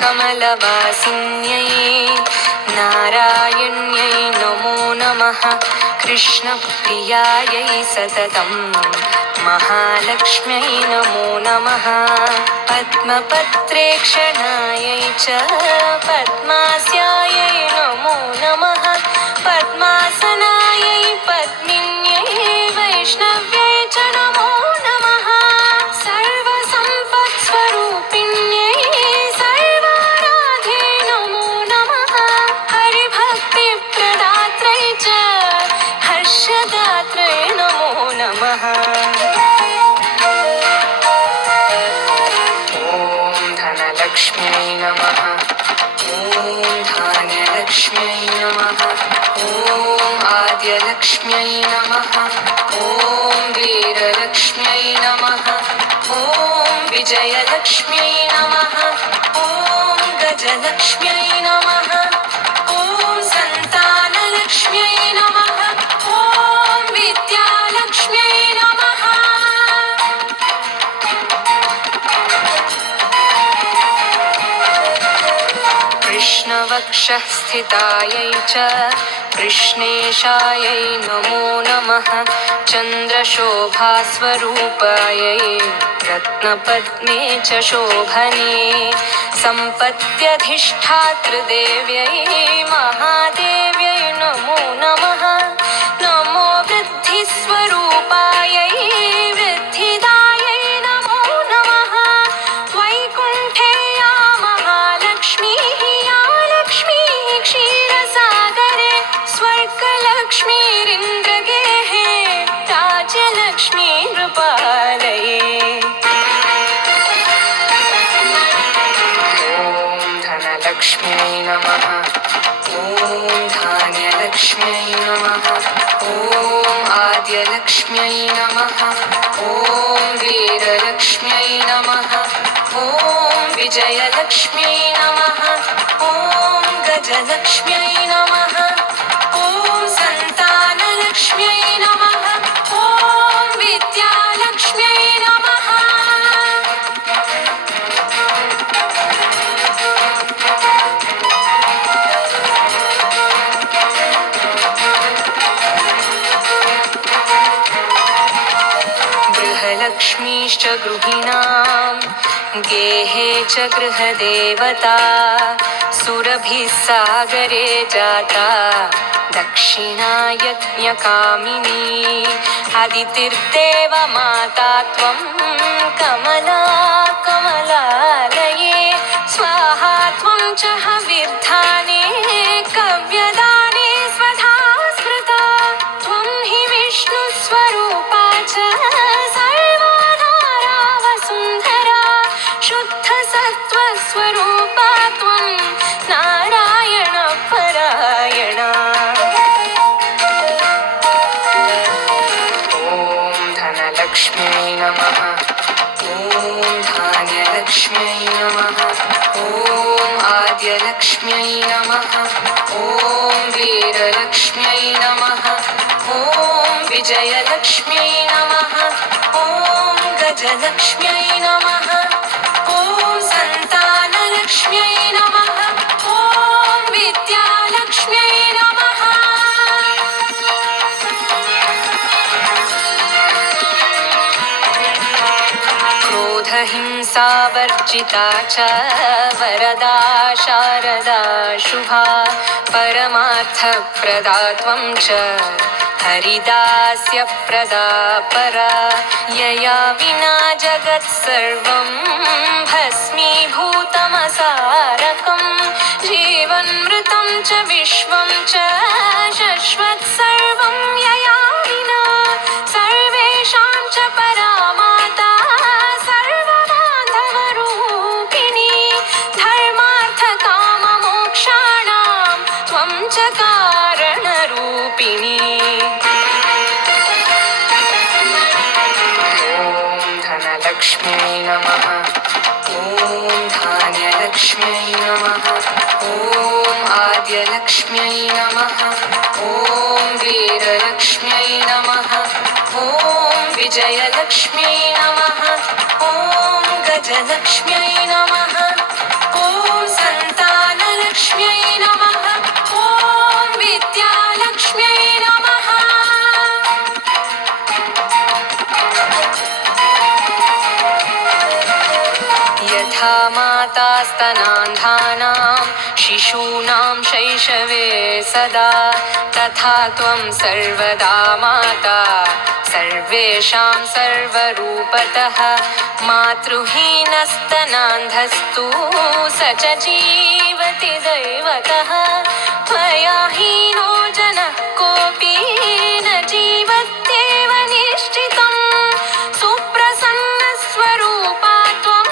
कमलवासिन्यै नारायण्यै नमो नमः। कृष्णप्रियायै सततं महालक्ष्म्यै नमो नमः। पद्मपत्रेक्षणायै च पद्मास्यायै नमो नमः। पद्मासनायै पद्मिन्यै वैष्णव्यै च नमो नमः। सर्वसम्पत्स्वरूपिण्यै सर्वाराध्यै नमो नमः। हरिभक्तिप्रदात्रै च हर्षदात्रै नमो नमः। धनलक्ष्म्यै नमः। धान्यलक्ष्म्यै नमः। आद्यलक्ष्म्यै नमः। वीरलक्ष्म्यै नमः। विजयलक्ष्म्यै नमः। गजलक्ष्म्यै नमः। सन्तानलक्ष्म्यै नमः। विद्यालक्ष्म्यै नमः। कृष्णवक्षः स्थितायै च कृष्णेशायै नमो नमः। चन्द्रशोभास्वरूपायै रत्नपद्मे च शोभने सम्पत्यधिष्ठातृदेव्यै महादेव्यै नमो नमः। नमो वृद्धिस्वरूपायै वृद्धिदायै नमो नमः। वैकुण्ठे या महालक्ष्मीः या लक्ष्मीः क्षीरसागरे स्वर्गलक्ष्मीरिन्द्रगेः राज्यलक्ष्मी नृपालये। धनलक्ष्म्यै नमः। धान्यलक्ष्म्यै नमः। आद्यलक्ष्म्यै नमः। वीरलक्ष्म्यै नमः। विजयलक्ष्म्यै नमः। गजलक्ष्म्यै नमः। सन्तानलक्ष्म्यै नमः। विद्यालक्ष्म्यै नमः। गृहलक्ष्मीश्च गृहिणां गेहे च गृहदेवता सुरभिः सागरे जाता दक्षिणा यज्ञकामिनी अदितिर्देव माता त्वं कमला कमलालये स्वाहा त्वं च हविर्धाने कव्यदाने स्वधा स्मृता त्वं हि विष्णुस्वरूपा च सर्वाधारा वसुन्धरा शुद्धसत्त्वस्वरूपा त्वं नारायणपरायणा। धनलक्ष्म्यै नमः। धान्यलक्ष्म्यै नमः। आद्यलक्ष्म्यै नमः। वीरलक्ष्म्यै नमः। विजयलक्ष्म्यै नमः। गजलक्ष्म्यै नमः। सन्तानलक्ष्म्यै नमः। विद्यालक्ष्म्यै नमः। क्रोधहिंसावर्जिता च वरदा शारदा शुभा परमार्थप्रदा त्वं च हरिदास्यप्रदा परा यया विना जगत्सर्वं भस्मीभूतमसारकं जीवन्मृतं च विश्वं च शश्वत्सर्वं यया विना सर्वेषां च परा माता सर्वबान्धवरूपिणी धर्मार्थकाममोक्षाणां त्वं च कारणरूपिणी। नमः ॐ धान्यलक्ष्म्यै नमः ॐ आद्यलक्ष्म्यै नमः ॐ वीरलक्ष्म्यै नमः ॐ विजयलक्ष्म्यै नमः ॐ गजलक्ष्म्यै नमः ॐ सन्तानलक्ष्म्यै नमः ॐ विद्यालक्ष्म्यै नमः यथा मातास्तनान्धानां शिशूनां शैशवे सदा तथा त्वं सर्वदा माता सर्वेषां सर्वरूपतः मातृहीनस्तनान्धस्तु स च जीवति दैवतः त्वया हीनो जनः कोऽपि न जीवत्येव निश्चितम् सुप्रसन्नस्वरूपा त्वं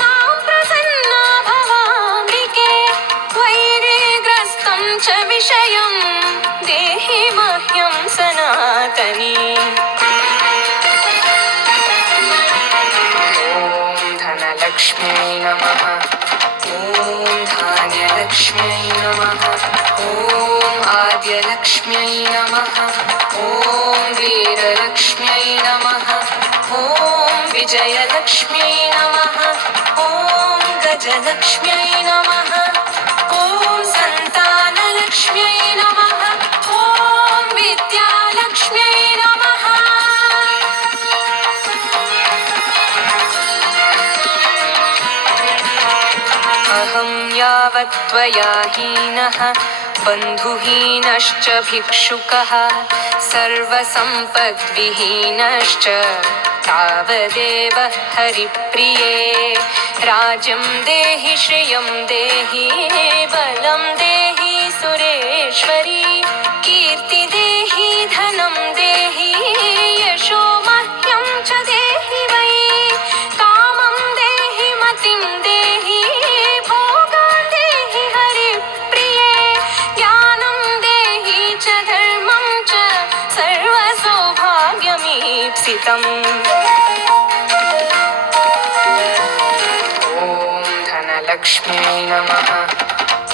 मां प्रसन्ना भवाम्बिके वैरिग्रस्तं च विषयं देहि मह्यं सनातनी धनलक्ष्म्यै नमः ॐ धान्यलक्ष्म्यै नमः ॐ आद्यलक्ष्म्यै नमः ॐ वीरलक्ष्म्यै नमः ॐ विजयलक्ष्म्यै नमः ॐ गजलक्ष्म्यै नमः ॐ सन्तानलक्ष्म्यै नमः ॐ विद्यालक्ष्म्यै नमः अहं यावत् त्वया हीनः बन्धुहीनश्च भिक्षुकः सर्वसम्पद्विहीनश्च तावदेव हरिप्रिये राज्यं देहि श्रियं देहि बलं देहि सुरेश्वरी कीर्ति देहि धनं देहि यशो मह्यं च देहि वै कामं देहि मतिं देहि भोगान् देहि हरिप्रिये ज्ञानं देहि च धर्मं च सर्वसौभाग्यमीप्सितम् ॐ धनलक्ष्म्यै नमः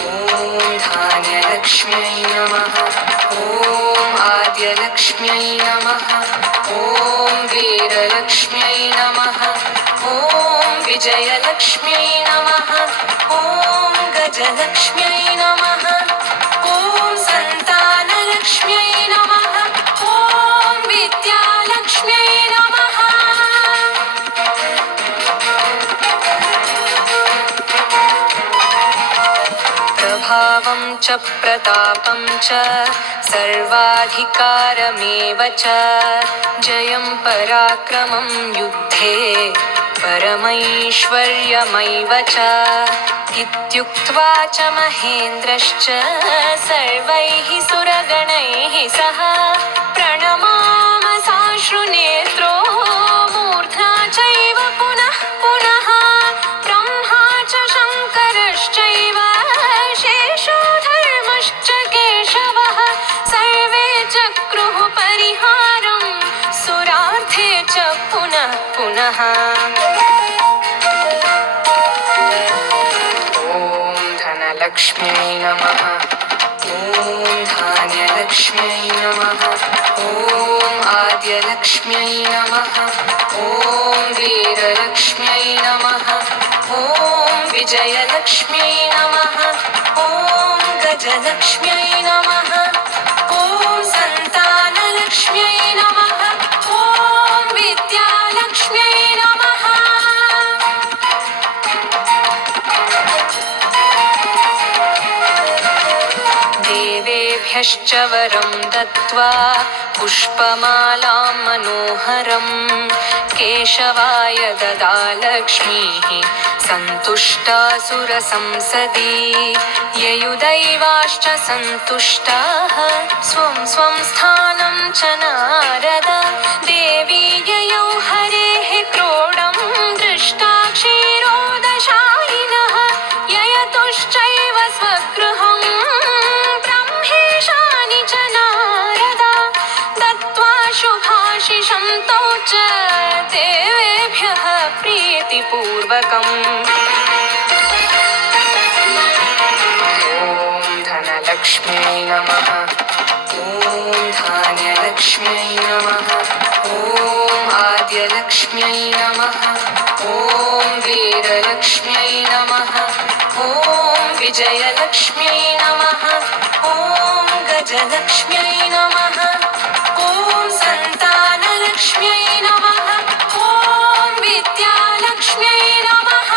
ॐ धान्यलक्ष्म्यै नमः ॐ आद्यलक्ष्म्यै नमः ॐ वीरलक्ष्म्यै नमः ॐ विजयलक्ष्म्यै नमः ॐ गजलक्ष्म्यै नमः ॐ सन्तानलक्ष्म्यै नमः ॐ विद्यालक्ष्म्यै नमः प्रभावं च प्रतापं च सर्वाधिकारमेव च जयं पराक्रमं युद्धे परमैश्वर्यमैव च इत्युक्त्वा च महेन्द्रश्च सर्वैः सुरगणैः सह प्रणमाम साश्रुनेत्रो मूर्ध्ना चैव पुनः पुनः ब्रह्मा च शङ्करश्चैव शेषो धर्मश्च केशवः सर्वे चक्रुः परिहारं सुरार्थे च पुनः पुनः ॐ धनलक्ष्म्यै नमः ॐ धान्यलक्ष्म्यै नमः ॐ आद्यलक्ष्म्यै नमः ॐ वीरलक्ष्म्यै नमः ॐ विजयलक्ष्म्यै नमः ॐ गजलक्ष्म्यै नमः ॐ सन्तानलक्ष्म्यै नमः ॐ विद्यालक्ष्म्यै नमः देवेभ्यश्च वरं दत्त्वा पुष्पमालां मनोहरं केशवाय ददालक्ष्मीः सन्तुष्टा सुरसंसदि ययुदैवाश्च सन्तुष्टाः स्वं स्वं स्थानं च नारद देवी ययौ हरेः क्रोडं दृष्टा क्षीरोदशायिनः ययतुश्चैव स्वगृहं ब्रह्मेशानि च नारद दत्त्वा शुभाशिषं तौ च देवेभ्यः प्रीति भक्तिपूर्वकम् ॐ धनलक्ष्म्यै नमः ॐ धान्यलक्ष्म्यै नमः ॐ आद्यलक्ष्म्यै नमः ॐ वीरलक्ष्म्यै नमः ॐ विजयलक्ष्म्यै नमः ॐ गजलक्ष्म्यै नमः ॐ सन्तानलक्ष्म्यै नमः ॐ विद्यालक्ष्म्यै नमः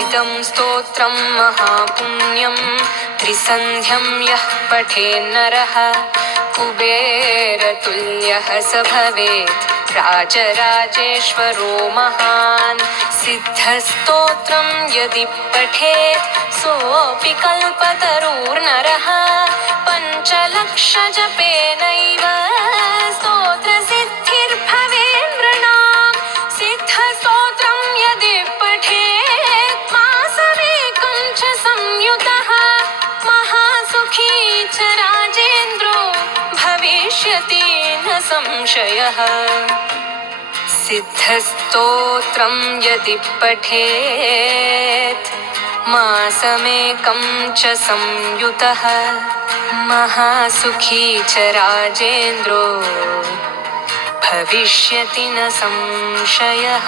इदं स्तोत्रं महापुण्यं त्रिसन्ध्यं यः पठेन्नरः कुबेरतुल्यः स भवेत् राजराजेश्वरो महान् सिद्धस्तोत्रं यदि पठेत् सोऽपि कल्पतरुर्नरः पञ्चलक्षजपेनैव स्तोत्रसिद्धिर्भवेन्द्रणाम् सिद्धस्तोत्रं यदि पठेत् मासमेकं च संयुतः महासुखी च राजेन्द्रो भविष्यति न संशयः सिद्धस्तोत्रं यदि पठेत् मासमेकं च संयुतः महासुखी च राजेन्द्रो भविष्यति न संशयः।